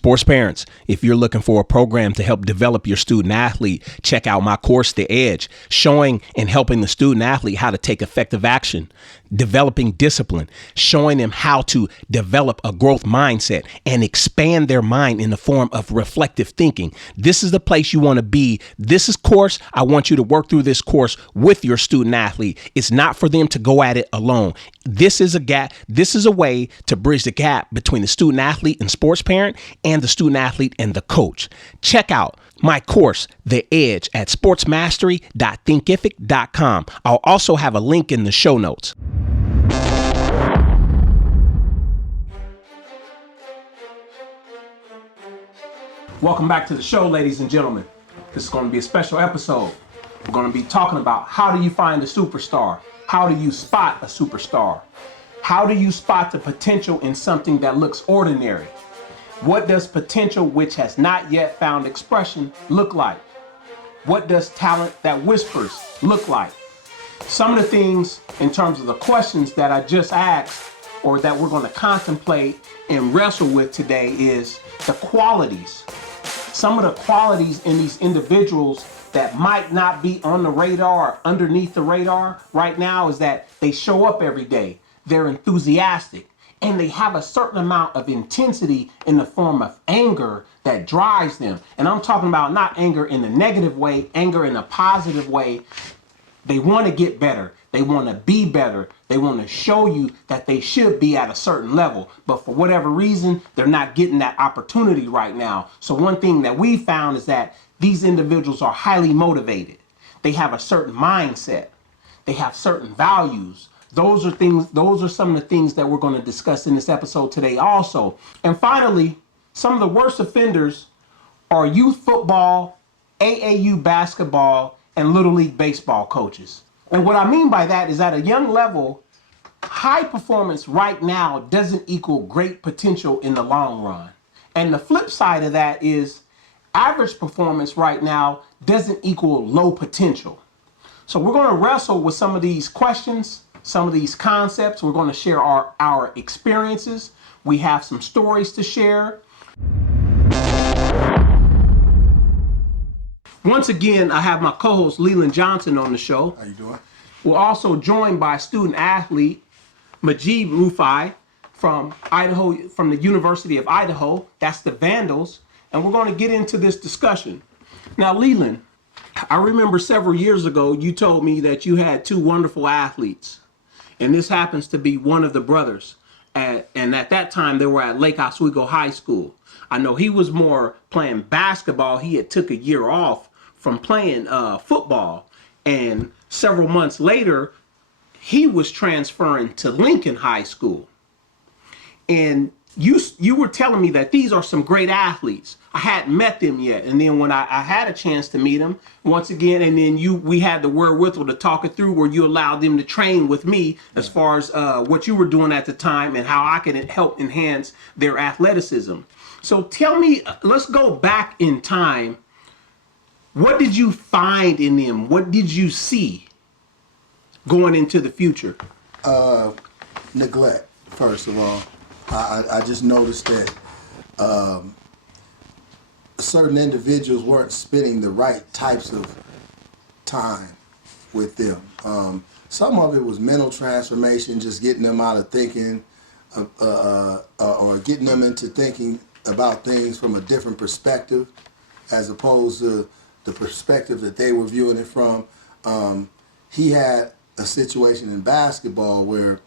Sports parents, if you're looking for a program to help develop your student athlete, check out my course, The Edge, showing and helping the student athlete how to take effective action, developing discipline, showing them how to develop a growth mindset and expand their mind in the form of reflective thinking. This is the place you want to be. This is course. I want you to work through this course with your student athlete. It's not for them to go at it alone. This is a gap. This is a way to bridge the gap between the student athlete and sports parent and the student athlete and the coach. Check out my course, The Edge, at sportsmastery.thinkific.com. I'll also have a link in the show notes. Welcome back to the show, ladies and gentlemen. This is going to be a special episode. We're going to be talking about how do you find a superstar? How do you spot a superstar? How do you spot the potential in something that looks ordinary? What does potential which has not yet found expression look like? What does talent that whispers look like? Some of the things in terms of the questions that I just asked or that we're going to contemplate and wrestle with today is the qualities. Some of the qualities in these individuals that might not be on the radar, underneath the radar right now, is that they show up every day. They're enthusiastic and they have a certain amount of intensity in the form of anger that drives them. And I'm talking about not anger in a negative way, anger in a positive way. They want to get better. They want to be better. They want to show you that they should be at a certain level. But for whatever reason, they're not getting that opportunity right now. So one thing that we found is that these individuals are highly motivated. They have a certain mindset. They have certain values. Those are some of the things that we're going to discuss in this episode today also. And finally, some of the worst offenders are youth football, AAU basketball, and Little League baseball coaches. And what I mean by that is at a young level, high performance right now doesn't equal great potential in the long run. And the flip side of that is average performance right now doesn't equal low potential. So we're going to wrestle with some of these questions, some of these concepts. We're going to share our experiences. We have some stories to share. Once again, I have my co-host Leland Johnson on the show. How you doing? We're also joined by student athlete Mujeeb Rufai from Idaho, from the University of Idaho. That's the Vandals. And we're going to get into this discussion. Now, Leland, I remember several years ago, you told me that you had two wonderful athletes. And this happens to be one of the brothers. And at that time, they were at Lake Oswego High School. I know he was more playing basketball. He had took a year off from playing football. And several months later, he was transferring to Lincoln High School. And you were telling me that these are some great athletes. I hadn't met them yet. And then when I had a chance to meet them once again, and then we had the wherewithal to talk it through where you allowed them to train with me as far as what you were doing at the time and how I could help enhance their athleticism. So tell me, let's go back in time. What did you find in them? What did you see going into the future? Neglect, first of all. I just noticed that certain individuals weren't spending the right types of time with them. Some of it was mental transformation, just getting them out of thinking or getting them into thinking about things from a different perspective as opposed to the perspective that they were viewing it from. He had a situation in basketball where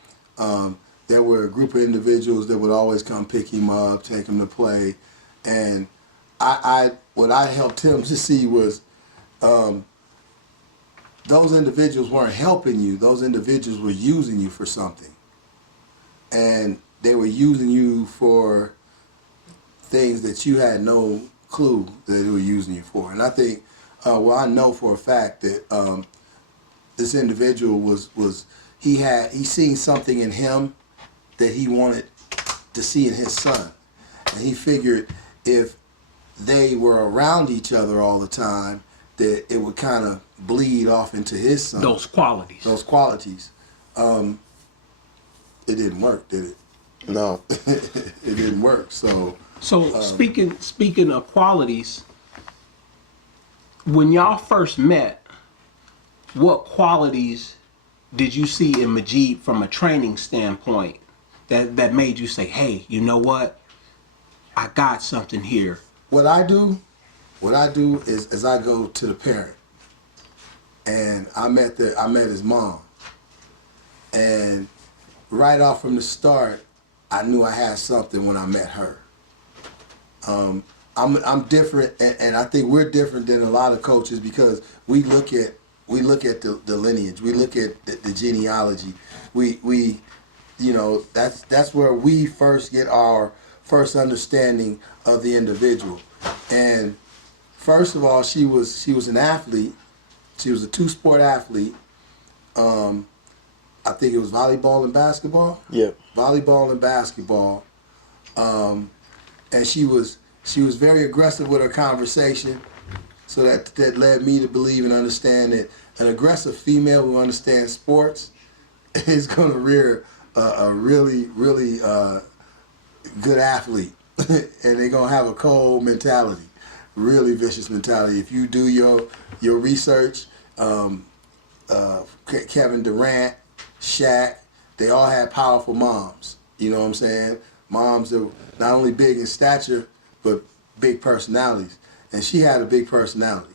there were a group of individuals that would always come pick him up, take him to play, and what I helped him to see was those individuals weren't helping you. Those individuals were using you for something, and they were using you for things that you had no clue that they were using you for. And I think, I know for a fact that this individual he seen something in him that he wanted to see in his son. And he figured if they were around each other all the time, that it would kind of bleed off into his son. Those qualities. It didn't work, did it? No. It didn't work. So So speaking of qualities, when y'all first met, what qualities did you see in Mujeeb from a training standpoint that made you say, hey, you know what? I got something here. What I do is I go to the parent, and I met his mom, and right off from the start, I knew I had something when I met her. I'm different, and I think we're different than a lot of coaches because we look at the lineage, we look at the genealogy, we that's where we first get our first understanding of the individual. And first of all, she was an athlete. She was a two-sport athlete. I think it was volleyball and basketball. Yeah. Volleyball and basketball. And she was very aggressive with her conversation. So that led me to believe and understand that an aggressive female who understands sports is going to rear a really, really good athlete. And they're going to have a cold mentality, really vicious mentality. If you do your research, Kevin Durant, Shaq, they all had powerful moms. You know what I'm saying? Moms that were not only big in stature, but big personalities. And she had a big personality.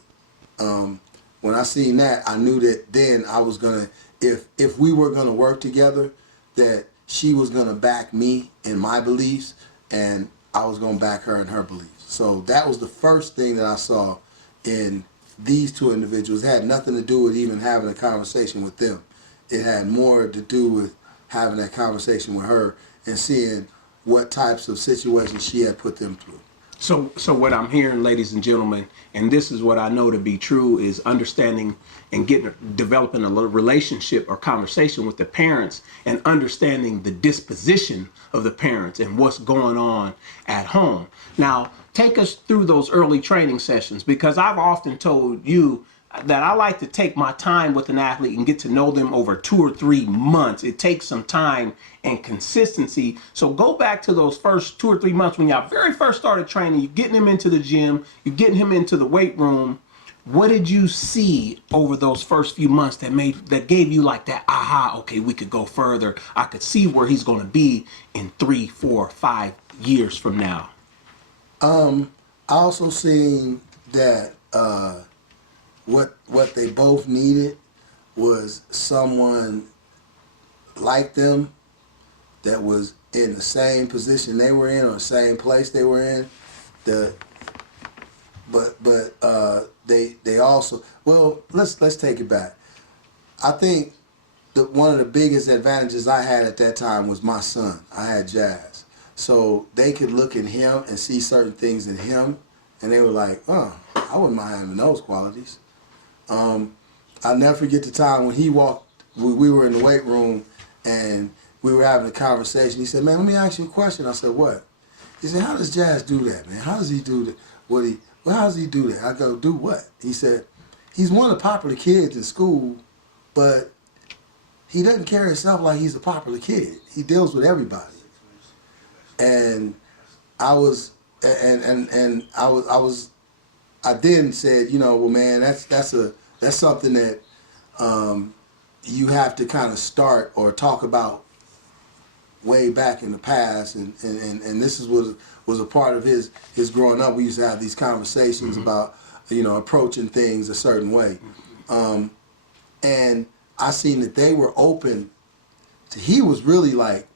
When I seen that, I knew that then I was gonna, if we were gonna work together, that she was gonna back me in my beliefs, and I was gonna back her in her beliefs. So that was the first thing that I saw in these two individuals. It had nothing to do with even having a conversation with them. It had more to do with having that conversation with her and seeing what types of situations she had put them through. So what I'm hearing, ladies and gentlemen, and this is what I know to be true, is understanding and developing a little relationship or conversation with the parents and understanding the disposition of the parents and what's going on at home. Now, take us through those early training sessions, because I've often told you that I like to take my time with an athlete and get to know them over 2 or 3 months. It takes some time and consistency. So go back to those first 2 or 3 months when y'all very first started training. You're getting him into the gym, you're getting him into the weight room. What did you see over those first few months that gave you like that aha, okay, we could go further. I could see where he's going to be in 3, 4, 5 years from now? I also seen that what they both needed was someone like them that was in the same position they were in or the same place they were in. They also, well, let's take it back. I think that one of the biggest advantages I had at that time was my son. I had Jazz. So they could look at him and see certain things in him, and they were like, oh, I wouldn't mind having those qualities. I'll never forget the time when he walked, we were in the weight room and we were having a conversation. He said, man, let me ask you a question. I said, what? He said, how does Jazz do that, man? How does he do that? How does he do that? I go, do what? He said, he's one of the popular kids in school, but he doesn't carry himself like he's a popular kid. He deals with everybody. And I then said, you know, well, man, that's something that you have to kind of start or talk about way back in the past, and this was a part of his growing up. We used to have these conversations about, you know, approaching things a certain way, and I seen that they were open to. He was really like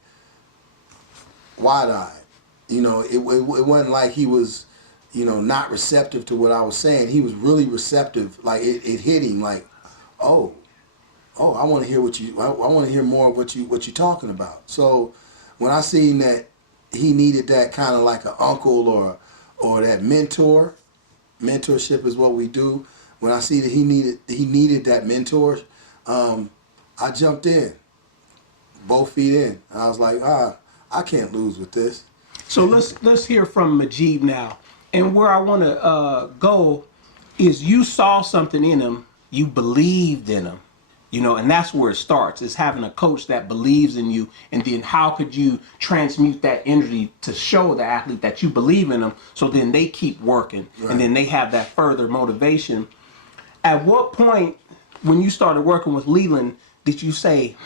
wide-eyed. You know, it wasn't like he was, you know, not receptive to what I was saying. He was really receptive. Like it hit him like, oh, I want to hear I want to hear more of what you're talking about. So when I seen that he needed that kind of like an uncle or that mentorship is what we do. When I see that he needed that mentor, I jumped in, both feet in. And I was like, I can't lose with this. So let's hear from Mujeeb now. And where I want to go is you saw something in him, you believed in him, And that's where it starts, is having a coach that believes in you. And then how could you transmute that energy to show the athlete that you believe in them, so then they keep working, and then they have that further motivation. At what point, when you started working with Leland, did you say,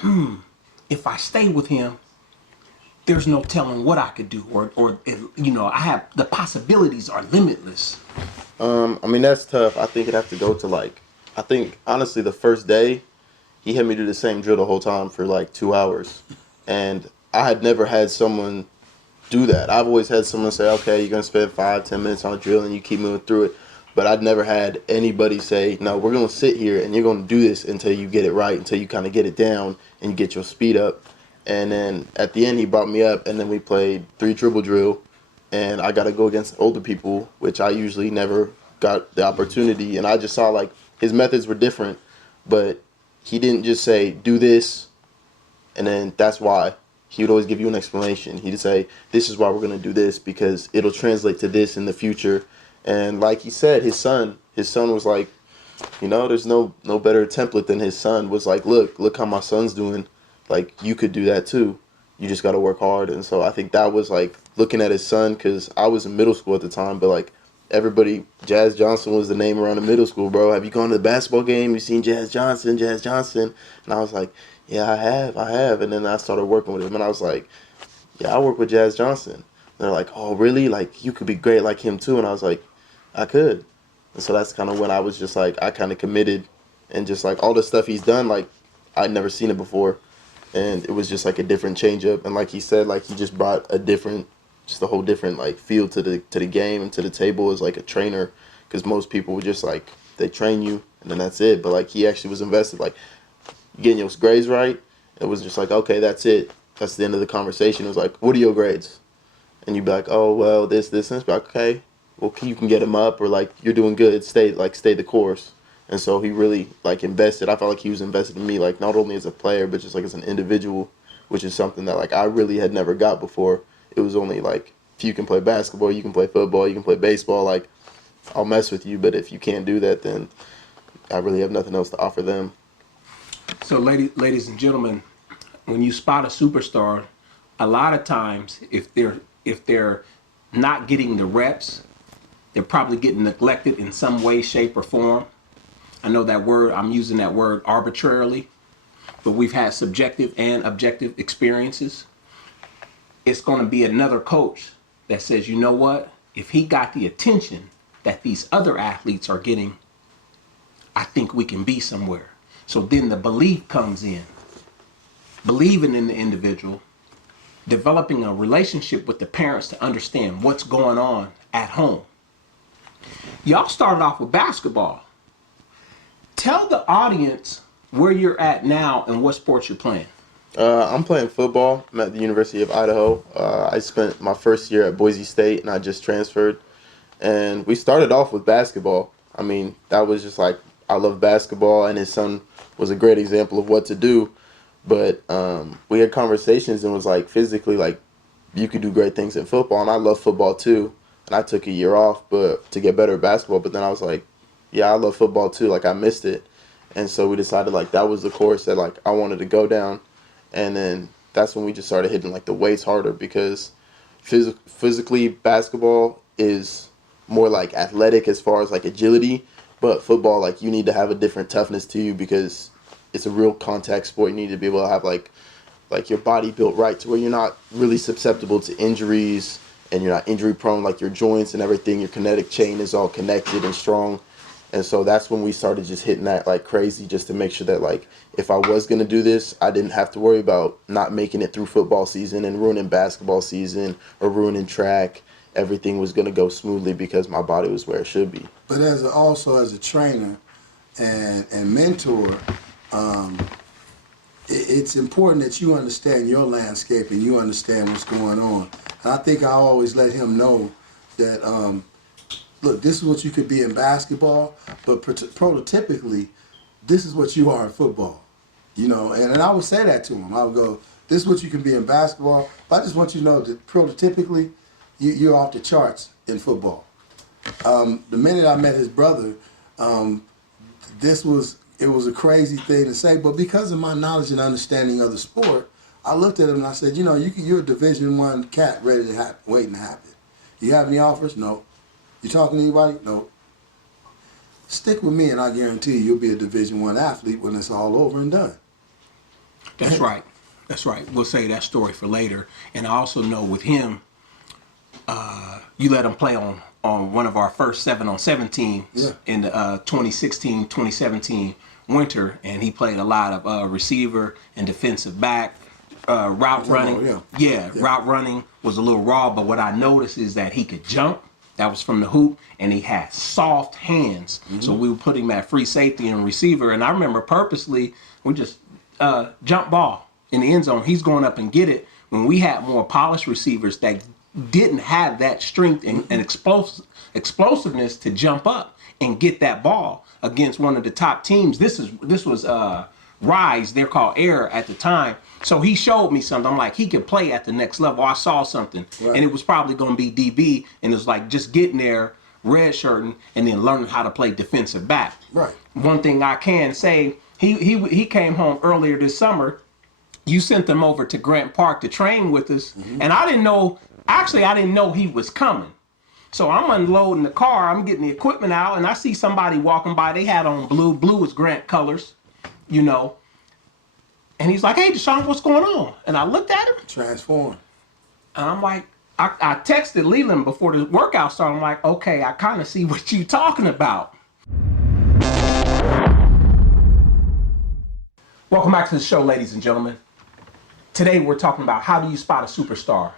if I stay with him, there's no telling what I could do, or I have, the possibilities are limitless? I mean, that's tough. I think it'd have to go to I think honestly the first day, he had me do the same drill the whole time for 2 hours. And I had never had someone do that. I've always had someone say, okay, you're going to spend 5-10 minutes on a drill and you keep moving through it. But I'd never had anybody say, no, we're going to sit here and you're going to do this until you get it right, until you kind of get it down and you get your speed up. And then at the end, he brought me up, and then we played 3 dribble drill. And I got to go against older people, which I usually never got the opportunity. And I just saw his methods were different, but he didn't just say, do this, and then that's why. He would always give you an explanation. He'd say, this is why we're going to do this, because it'll translate to this in the future. And like he said, his son was like, there's no better template than his son. Was like, look how my son's doing. You could do that too. You just got to work hard. And so I think that was looking at his son, because I was in middle school at the time, but everybody, Jazz Johnson was the name around the middle school, bro. Have you gone to the basketball game? You seen Jazz Johnson? And I was like, yeah, I have. And then I started working with him, and I was like, yeah, I work with Jazz Johnson. And they're like, oh, really? You could be great like him too. And I was like, I could. And so that's kind of when I was just I kind of committed, and just all the stuff he's done, I'd never seen it before. And it was just a different changeup. And like he said, he just brought a whole different feel to the game and to the table as a trainer, because most people were just they train you and then that's it. But he actually was invested, getting your grades right. It was just okay, that's it. That's the end of the conversation. It was what are your grades? And you'd be like, oh, well, this, and it's okay, well, you can get them up, or you're doing good, stay the course. And so he really invested. I felt like he was invested in me, not only as a player, but just as an individual, which is something that I really had never got before. It was only if you can play basketball, you can play football, you can play baseball, I'll mess with you. But if you can't do that, then I really have nothing else to offer them. So ladies and gentlemen, when you spot a superstar, a lot of times if they're not getting the reps, they're probably getting neglected in some way, shape, or form. I know that word, I'm using that word arbitrarily, but we've had subjective and objective experiences. It's going to be another coach that says, you know what, if he got the attention that these other athletes are getting, I think we can be somewhere. So then the belief comes in, believing in the individual, developing a relationship with the parents to understand what's going on at home. Y'all started off with basketball. Tell the audience where you're at now and what sports you're playing. I'm playing football. I'm at the University of Idaho. I spent my first year at Boise State, and I just transferred. And we started off with basketball. I mean, that was just I love basketball, and his son was a great example of what to do. But we had conversations, and was physically, you could do great things in football, and I love football too. And I took a year off to get better at basketball. But then I was yeah, I love football too. I missed it. And so we decided that was the course that I wanted to go down. And then that's when we just started hitting the weights harder, because physically basketball is more athletic as far as agility, but football, you need to have a different toughness to you, because it's a real contact sport. You need to be able to have your body built right to where you're not really susceptible to injuries, and you're not injury prone, your joints and everything, your kinetic chain is all connected and strong. And so that's when we started just hitting that crazy, just to make sure that if I was going to do this, I didn't have to worry about not making it through football season and ruining basketball season or ruining track. Everything was going to go smoothly because my body was where it should be. But also as a trainer and mentor, it's important that you understand your landscape and you understand what's going on. And I think I always let him know that, look, this is what you could be in basketball, but prototypically, this is what you are in football. And I would say that to him. I would go, this is what you can be in basketball, but I just want you to know that prototypically, you're off the charts in football. The minute I met his brother, this was it was a crazy thing to say, but because of my knowledge and understanding of the sport, I looked at him and I said, you're a Division I cat ready to happen, waiting to happen. You have any offers? No. You talking to anybody? No. Stick with me and I guarantee you'll be a Division I athlete when it's all over and done. That's right. That's right. We'll say that story for later. And I also know with him, you let him play on one of our first 7-on-7 teams in the 2016-2017 winter, and he played a lot of receiver and defensive back, route running. Route running was a little raw, but what I noticed is that he could jump. That was from the hoop, and he had soft hands. So we would put him at free safety and receiver, and I remember purposely we just jump ball in the end zone. He's going up and get it when we had more polished receivers that didn't have that strength and explosiveness to jump up and get that ball against one of the top teams. This was Rise, they're called Air at the time. So he showed me something. I'm like, he could play at the next level. I saw something, and it was probably going to be DB, and it was like just getting there, red shirting, and then learning how to play defensive back. Right. One thing I can say, he came home earlier this summer. You sent them over to Grant Park to train with us, and I didn't know he was coming. So I'm unloading the car, I'm getting the equipment out, and I see somebody walking by. They had on blue. Blue is Grant colors, And he's like, "Hey, Deshaun, what's going on?" And I looked at him. Transform. And I'm like, I texted Leland before the workout started. I'm like, okay, I kind of see what you talking about. Welcome back to the show, ladies and gentlemen. Today we're talking about how do you spot a superstar.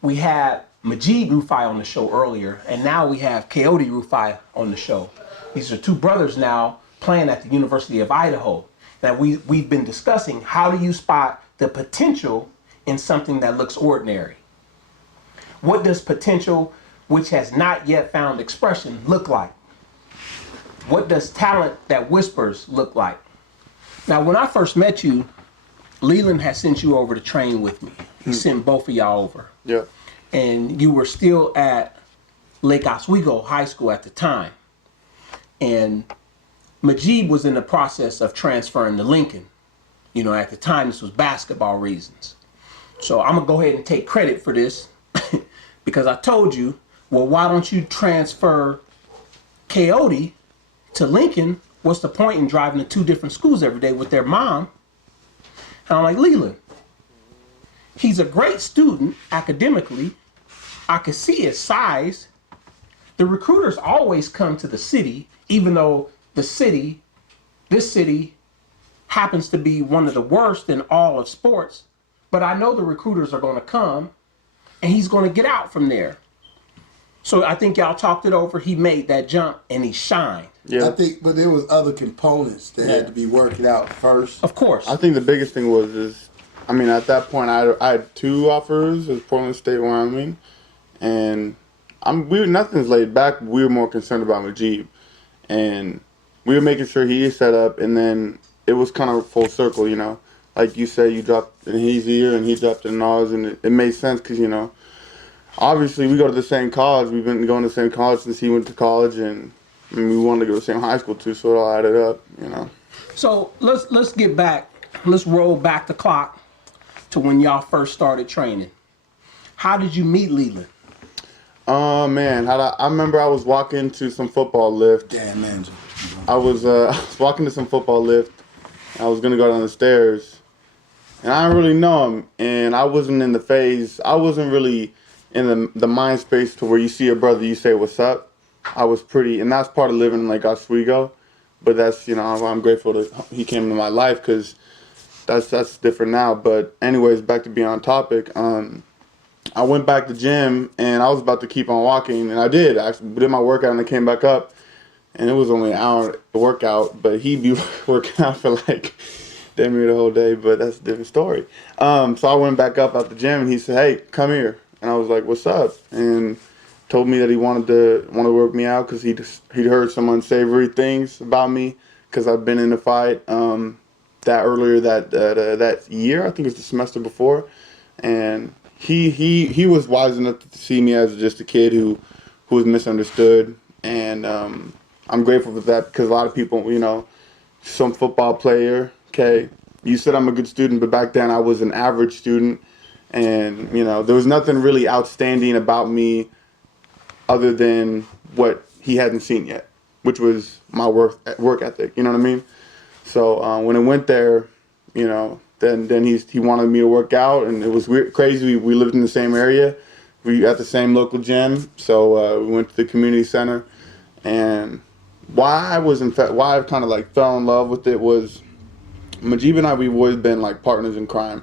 We had Mujeeb Rufai on the show earlier, and now we have Kayode Rufai on the show. These are two brothers now playing at the University of Idaho. That we've been discussing how do you spot the potential in something that looks ordinary. What does potential, which has not yet found expression, look like? What does talent that whispers look like? Now, when I first met you, Leland had sent you over to train with me. He sent both of y'all over. Yeah. And you were still at Lake Oswego High School at the time. And Mujeeb was in the process of transferring to Lincoln. At the time, this was basketball reasons. So I'm going to go ahead and take credit for this because I told you, well, why don't you transfer Kayode to Lincoln? What's the point in driving to two different schools every day with their mom? And I'm like, Leland, he's a great student academically. I could see his size. The recruiters always come to the city, even though this city happens to be one of the worst in all of sports, but I know the recruiters are going to come and he's going to get out from there. So I think y'all talked it over. He made that jump and he shined. Yeah. I think, but there was other components that had to be worked out first. Of course. I think the biggest thing at that point I had two offers at Portland State, Wyoming, and nothing's laid back. We were more concerned about Mujeeb, and we were making sure he is set up, and then it was kind of full circle, Like you said, you dropped in his ear and he dropped in ours, and it made sense because, obviously we go to the same college. We've been going to the same college since he went to college, and we wanted to go to the same high school too, so it all added up, So let's get back. Let's roll back the clock to when y'all first started training. How did you meet Leland? Oh, man. I remember I was walking to some football lift. Dan Manager. I was walking to some football lift. I was going to go down the stairs. And I didn't really know him. And I wasn't in the phase. I wasn't really in the mind space to where you see a brother, you say, "What's up?" I was pretty, and that's part of living in Lake Oswego. But that's, I'm grateful that he came into my life because that's different now. But anyways, back to being on topic. I went back to gym, and I was about to keep on walking, and I did. I did my workout, and I came back up, and it was only an hour workout, but he'd be working out for like damn near the whole day, but that's a different story. So I went back up at the gym, and he said, "Hey, come here," and I was like, "What's up?" And told me that he wanted to work me out because he'd heard some unsavory things about me because I've been in a fight that year. I think it was the semester before, and he was wise enough to see me as just a kid who was misunderstood, and I'm grateful for that because a lot of people some football player. Okay, you said I'm a good student, but back then I was an average student, and there was nothing really outstanding about me other than what he hadn't seen yet, which was my work ethic. You know what I mean? So when I went there, then he wanted me to work out, and it was weird, crazy. We lived in the same area, we at the same local gym, so we went to the community center. And why I kind of like fell in love with it was Mujeeb and I. We've always been like partners in crime.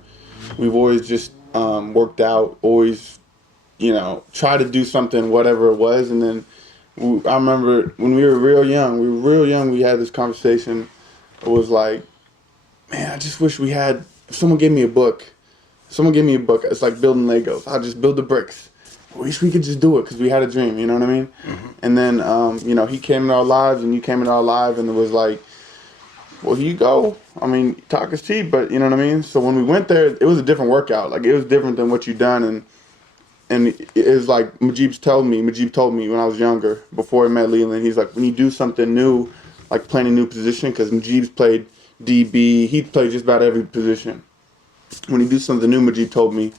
We've always just worked out, always try to do something, whatever it was. And then I remember when we were real young, we had this conversation. It was like, man, I just wish if someone gave me a book. It's like building Legos. I'll just build the bricks. I wish we could just do it because we had a dream, you know what I mean? Mm-hmm. And then, he came into our lives and you came into our lives, and it was like, well, here you go. I mean, talk is cheap, but you know what I mean? So when we went there, it was a different workout. Like, it was different than what you'd done. And it was like Mujeeb told me when I was younger, before I met Leland, he's like, when you do something new, like playing a new position, because Mujeeb's played DB, he played just about every position. When you do something new, Mujeeb told me,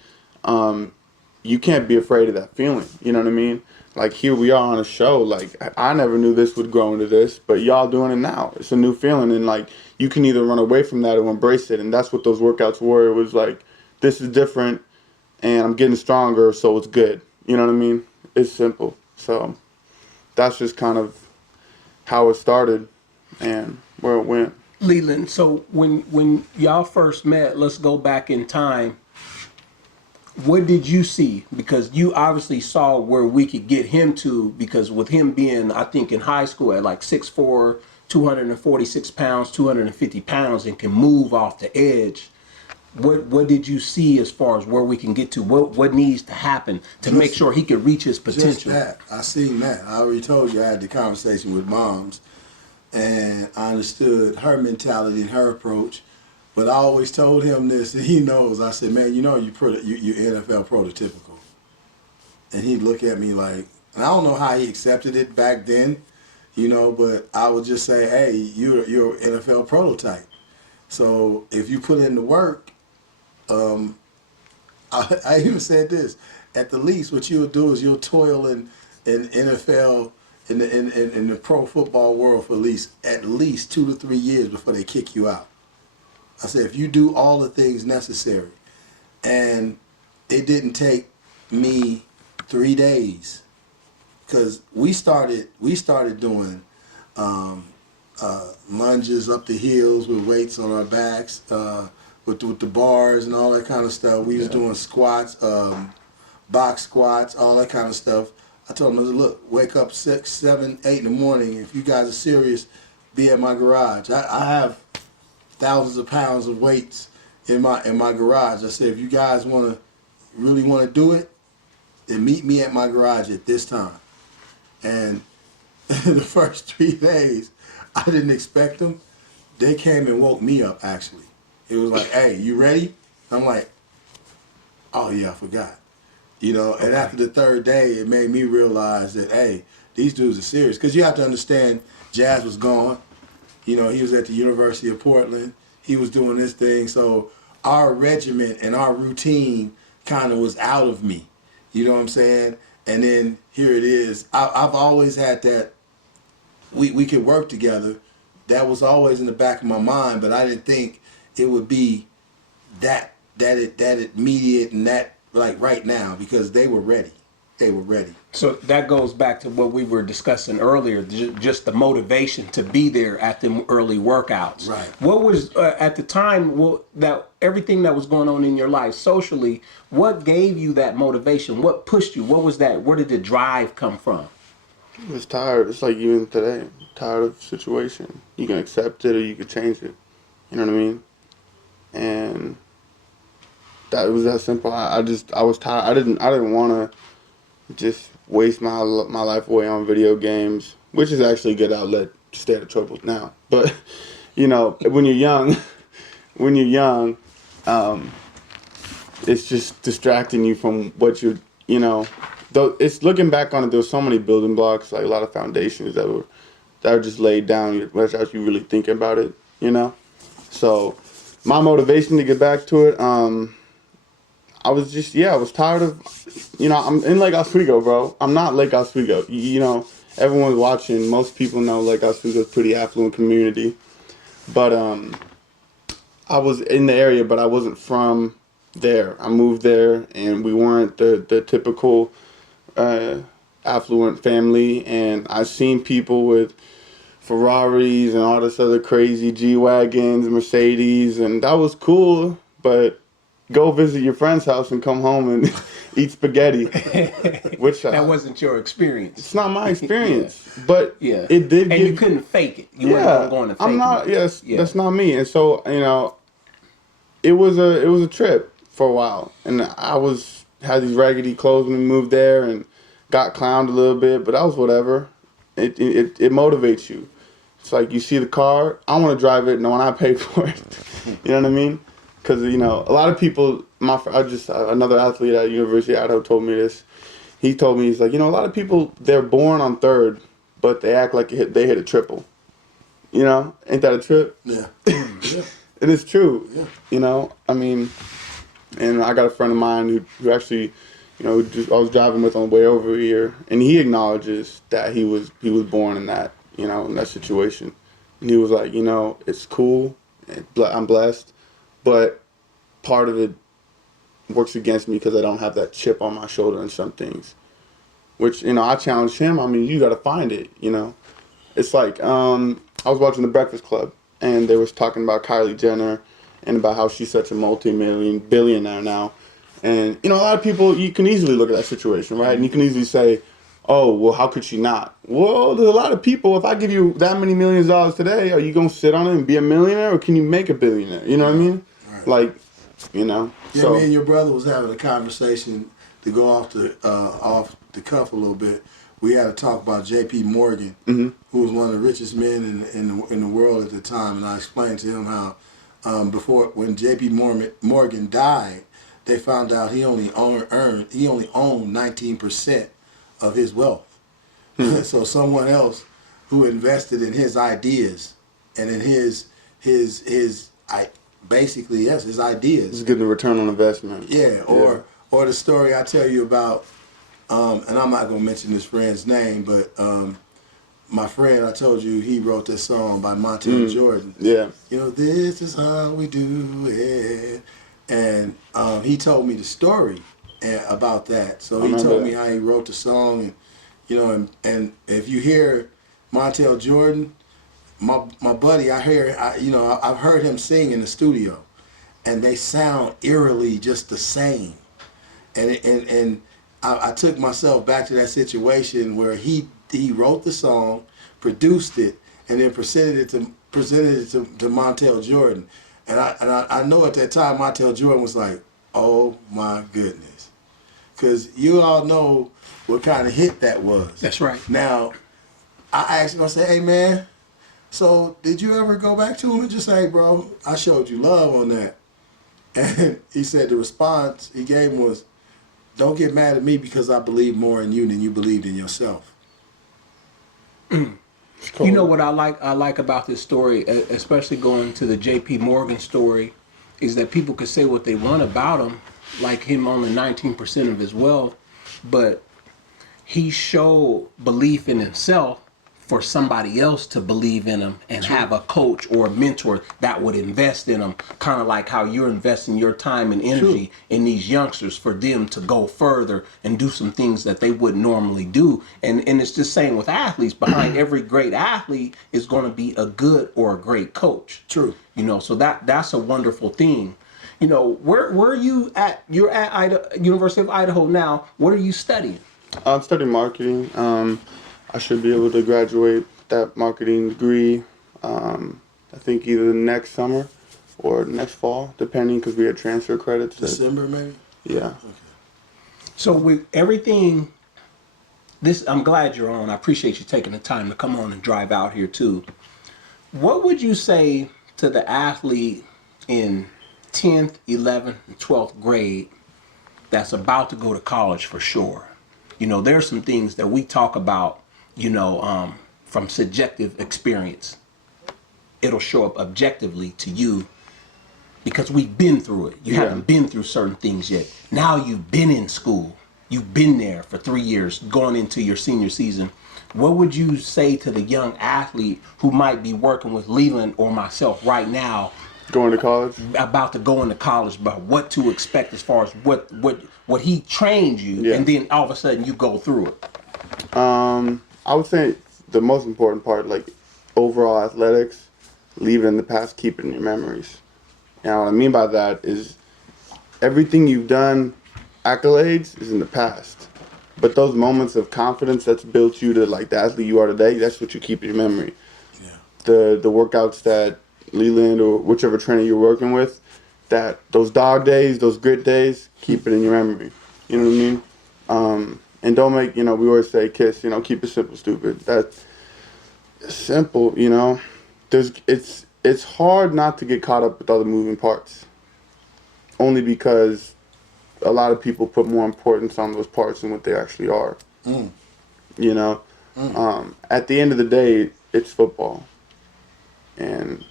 you can't be afraid of that feeling. You know what I mean? Like, here we are on a show. Like, I never knew this would grow into this, but y'all doing it now. It's a new feeling, and like, you can either run away from that or embrace it. And that's what those workouts were. It was like, this is different, and I'm getting stronger, so it's good. You know what I mean? It's simple. So that's just kind of how it started and where it went. Leland, so when y'all first met, let's go back in time. What did you see? Because you obviously saw where we could get him to, because with him being, I think, in high school at like 6'4", 246 pounds, 250 pounds, and can move off the edge. What did you see as far as where we can get to? What needs to happen to make sure he could reach his potential? Just that. I seen that. I already told you I had the conversation with Moms, and I understood her mentality and her approach. But I always told him this, and he knows. I said, man, you're NFL prototypical. And he'd look at me like, and I don't know how he accepted it back then, but I would just say, hey, you're an NFL prototype. So if you put in the work, I even said this, at the least what you'll do is you'll toil in NFL, in the pro football world for at least 2 to 3 years before they kick you out. I said, if you do all the things necessary, and it didn't take me 3 days, because we started doing lunges up the hills with weights on our backs, with the bars and all that kind of stuff. We was doing squats, box squats, all that kind of stuff. I told them, look, wake up 6, 7, 8 in the morning. If you guys are serious, be at my garage. I have thousands of pounds of weights in my garage. I said, if you guys really want to do it, then meet me at my garage at this time. And the first 3 days, I didn't expect them. They came and woke me up, actually. It was like, hey, you ready? I'm like, oh yeah, I forgot. And after the 3rd day, it made me realize that, hey, these dudes are serious. Because you have to understand, Jazz was gone. He was at the University of Portland. He was doing this thing. So our regiment and our routine kind of was out of me. You know what I'm saying? And then here it is. I've always had that we could work together. That was always in the back of my mind, but I didn't think it would be that immediate and that like right now, because they were ready. They were ready. So that goes back to what we were discussing earlier, just the motivation to be there at the early workouts. Right. What was, at the time, that everything that was going on in your life socially, what gave you that motivation? What pushed you? What was that? Where did the drive come from? I was tired. It's like you today. Tired of the situation. You can accept it or you can change it. You know what I mean? And that was that simple. I was tired. I didn't want to just waste my life away on video games, which is actually a good outlet to stay out of trouble now. But when you're young, it's just distracting you from what you're. Though it's looking back on it, there's so many building blocks, like a lot of foundations that were just laid down without you really thinking about it. you know? So my motivation to get back to it, I was tired of, I'm in Lake Oswego, bro. I'm not Lake Oswego. You know, everyone's watching. Most people know Lake Oswego is a pretty affluent community. But I was in the area, but I wasn't from there. I moved there, and we weren't the typical affluent family. And I've seen people with Ferraris and all this other crazy G-Wagons, Mercedes, and that was cool, but go visit your friend's house and come home and eat spaghetti. Which that wasn't your experience. It's not my experience, but Yeah. it did. And you couldn't fake it. You weren't going to fake I'm not. it. Yes, Yeah. that's not me. And so it was a trip for a while, and had these raggedy clothes when we moved there, and got clowned a little bit, but that was whatever. It motivates you. It's like you see the car, I want to drive it, knowing I paid for it. You know what I mean? Because, a lot of people, another athlete at University of Idaho told me this. He told me, he's like, a lot of people, they're born on third, but they act like they hit a triple. Ain't that a trip? Yeah. Yeah. It is true. Yeah. And I got a friend of mine who actually, I was driving with on the way over here, and he acknowledges that he was born in that, in that situation. And he was like, it's cool, I'm blessed, but part of it works against me because I don't have that chip on my shoulder in some things. Which, I challenged him. You got to find it, It's like, I was watching The Breakfast Club, and they was talking about Kylie Jenner and about how she's such a billionaire now. And, a lot of people, you can easily look at that situation, right? And you can easily say, oh, well, how could she not? Well, there's a lot of people, if I give you that many millions of dollars today, are you going to sit on it and be a millionaire, or can you make a billionaire? You know what I mean? Right. Like, Yeah, so. me and your brother was having a conversation to go off the cuff a little bit. We had to talk about J.P. Morgan, Mm-hmm. who was one of the richest men in the world at the time, and I explained to him how when J.P. Morgan died, they found out he only owned 19% of his wealth. Hmm. So someone else who invested in his ideas and in his ideas. It's getting a return on investment. Yeah, or the story I tell you about, and I'm not gonna mention his friend's name, but my friend, I told you, he wrote this song by Montel Jordan. Yeah. This is how we do it. And he told me the story about that. So he told me how he wrote the song, and if you hear Montel Jordan, my buddy, I've heard him sing in the studio, and they sound eerily just the same. And I took myself back to that situation where he wrote the song, produced it, and then presented it to Montel Jordan. And I know at that time Montel Jordan was like, oh my goodness. Because you all know what kind of hit that was. That's right. Now, I asked him, I said, hey man, so did you ever go back to him and just say, bro, I showed you love on that? And he said the response he gave him was, don't get mad at me because I believe more in you than you believed in yourself. Cool. You know what I like about this story, especially going to the J.P. Morgan story, is that people could say what they want about him, like him only 19% of his wealth, but he showed belief in himself for somebody else to believe in him and have a coach or a mentor that would invest in them, kind of like how you're investing your time and energy in these youngsters for them to go further and do some things that they wouldn't normally do. And it's the same with athletes. Behind every great athlete is going to be a good or a great coach. True. So that's a wonderful thing. Where are you at? You're at University of Idaho now. What are you studying? I'm studying marketing. I should be able to graduate that marketing degree, I think either next summer or next fall, depending, because we had transfer credits. December, maybe? Yeah. Okay. So with everything, I'm glad you're on. I appreciate you taking the time to come on and drive out here too. What would you say to the athlete in 10th, 11th, and 12th grade that's about to go to college for sure? There's some things that we talk about, from subjective experience. it'll show up objectively to you because we've been through it. You haven't been through certain things yet. Now you've been in school. You've been there for 3 years, going into your senior season. What would you say to the young athlete who might be working with Leland or myself right now, Going to college? about to go into college, about what to expect as far as what he trained you, and then all of a sudden you go through it? I would say the most important part, like overall athletics, leave it in the past, keep it in your memories. And what I mean by that is everything you've done, accolades, is in the past. But those moments of confidence that's built you to like the athlete you are today, that's what you keep in your memory. Yeah. The workouts that Leland or whichever trainer you're working with, that those dog days, those grit days, keep it in your memory. You know what I mean? And don't make, we always say, KISS, keep it simple, stupid. That's simple, It's hard not to get caught up with all the moving parts. Only because a lot of people put more importance on those parts than what they actually are. At the end of the day, it's football. And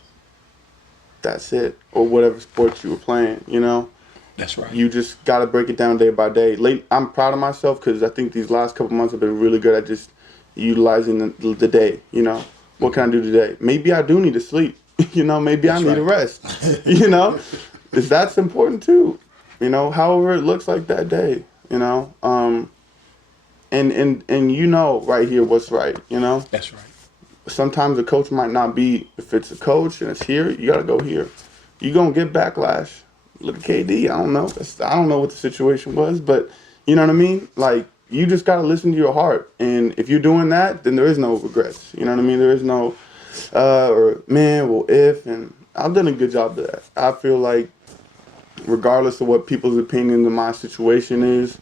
that's it. Or whatever sports you were playing, That's right. You just got to break it down day by day. I'm proud of myself because I think these last couple months have been really good at just utilizing the day, What can I do today? Maybe I do need to sleep, Maybe I need a rest, That's important too, however it looks like that day, and right here what's right, That's right. Sometimes a coach might not be, if it's a coach and it's here, you got to go here. You're going to get backlash. Look at KD. I don't know. I don't know what the situation was, but you know what I mean? Like, you just got to listen to your heart. And if you're doing that, then there is no regrets. You know what I mean? There is no, if, and I've done a good job of that. I feel like regardless of what people's opinion of my situation is,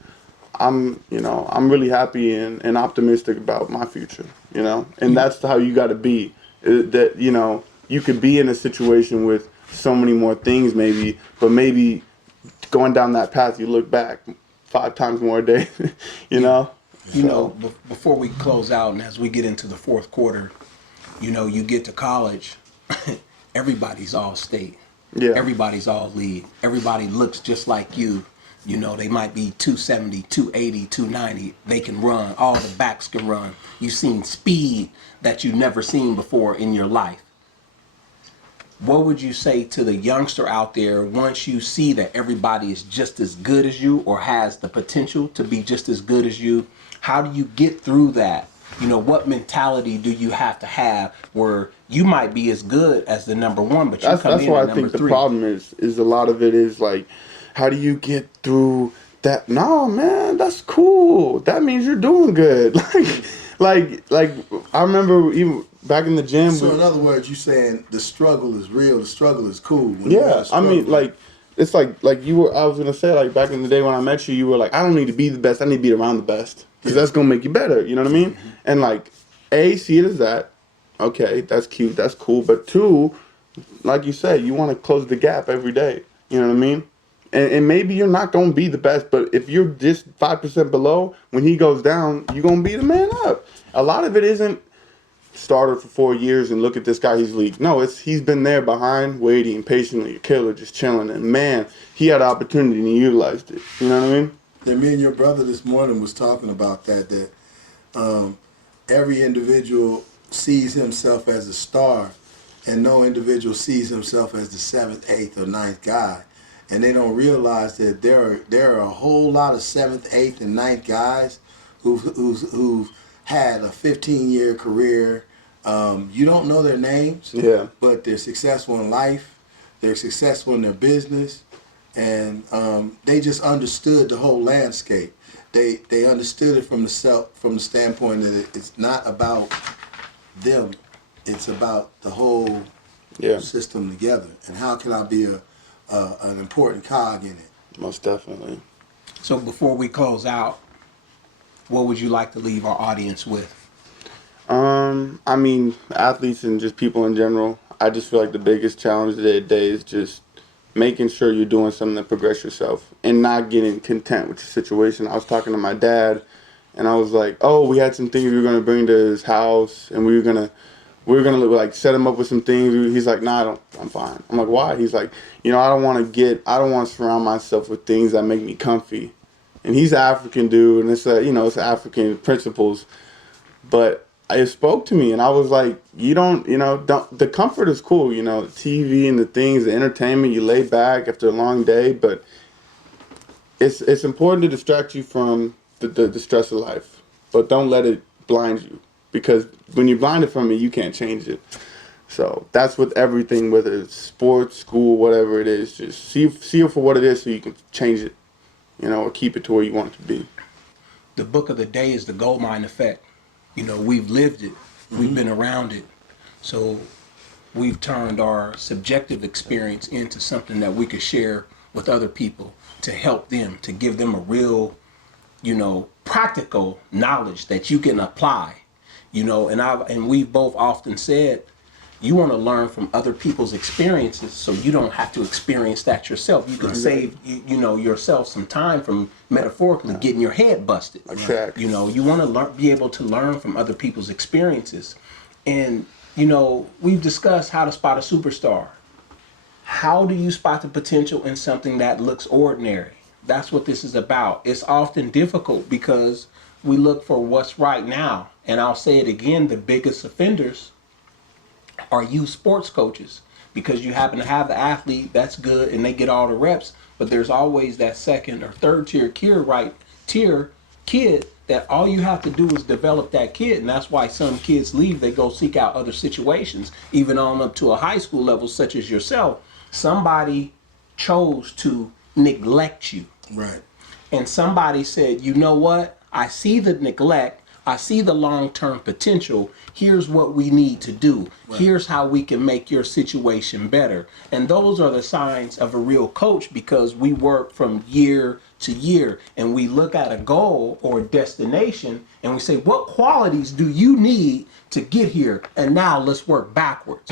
I'm really happy and optimistic about my future, and that's how you got to be. That, you could be in a situation with so many more things maybe, but maybe going down that path, you look back 5 times more a day, Before we close out and as we get into the fourth quarter, you get to college, everybody's all state. Yeah. Everybody's all league. Everybody looks just like you. They might be 270, 280, 290. They can run. All the backs can run. You've seen speed that you've never seen before in your life. What would you say to the youngster out there once you see that everybody is just as good as you or has the potential to be just as good as you? How do you get through that? What mentality do you have to have where you might be as good as the number one, but you come in at number 3? That's why I think the problem is a lot of it is like, how do you get through that? No, man, that's cool. That means you're doing good. Like I remember even back in the gym. So in other words, you saying the struggle is real, the struggle is cool. I mean, it's like you were. I was gonna say, like, back in the day when I met you, you were like, I don't need to be the best. I need to be around the best because that's gonna make you better. You know what I mean? Mm-hmm. And like, see it as that. Okay, that's cute. That's cool. But 2, like you said, you want to close the gap every day. You know what I mean? And maybe you're not going to be the best, but if you're just 5% below, when he goes down, you're going to be the man up. A lot of it isn't starter for 4 years and look at this guy, he's league. No, he's been there behind, waiting, patiently, a killer, just chilling. And man, he had an opportunity and he utilized it. You know what I mean? Yeah, me and your brother this morning was talking about that every individual sees himself as a star and no individual sees himself as the 7th, 8th, or 9th guy. And they don't realize that there are a whole lot of 7th, 8th, and 9th guys who've had a 15-year career. You don't know their names, but they're successful in life. They're successful in their business, and they just understood the whole landscape. They understood it from the standpoint that it's not about them. It's about the whole system together. And how can I be an important cog in it? Most definitely. So before we close out, what would you like to leave our audience with? I mean, athletes and just people in general, I just feel like the biggest challenge today is just making sure you're doing something to progress yourself and not getting content with your situation. I was talking to my dad, and I was like, oh, we had some things we were going to bring to his house, and we were we're gonna like set him up with some things. He's like, nah, I'm fine. I'm like, why? He's like, I don't want to surround myself with things that make me comfy. And he's an African dude, and it's African principles. But it spoke to me, and I was like, don't, the comfort is cool, the TV and the things, the entertainment, you lay back after a long day, but it's important to distract you from the stress of life, but don't let it blind you, because when you're blinded from it, you can't change it. So that's with everything, whether it's sports, school, whatever it is, just see it for what it is so you can change it, or keep it to where you want it to be. The book of the day is the gold mine effect. We've lived it. We've been around it. So we've turned our subjective experience into something that we could share with other people to help them, to give them a real, practical knowledge that you can apply. And we've both often said, you want to learn from other people's experiences so you don't have to experience that yourself. You can save yourself some time from metaphorically getting your head busted. Exactly. You want to be able to learn from other people's experiences. And we've discussed how to spot a superstar. How do you spot the potential in something that looks ordinary? That's what this is about. It's often difficult because we look for what's right now. And I'll say it again, the biggest offenders are you sports coaches, because you happen to have the athlete, that's good, and they get all the reps, but there's always that second or third tier kid that all you have to do is develop that kid. And that's why some kids leave, they go seek out other situations, even on up to a high school level such as yourself. Somebody chose to neglect you. Right. And somebody said, you know what, I see the neglect, I see the long-term potential. Here's what we need to do. Right. Here's how we can make your situation better. And those are the signs of a real coach, because we work from year to year and we look at a goal or a destination and we say, what qualities do you need to get here? And now let's work backwards.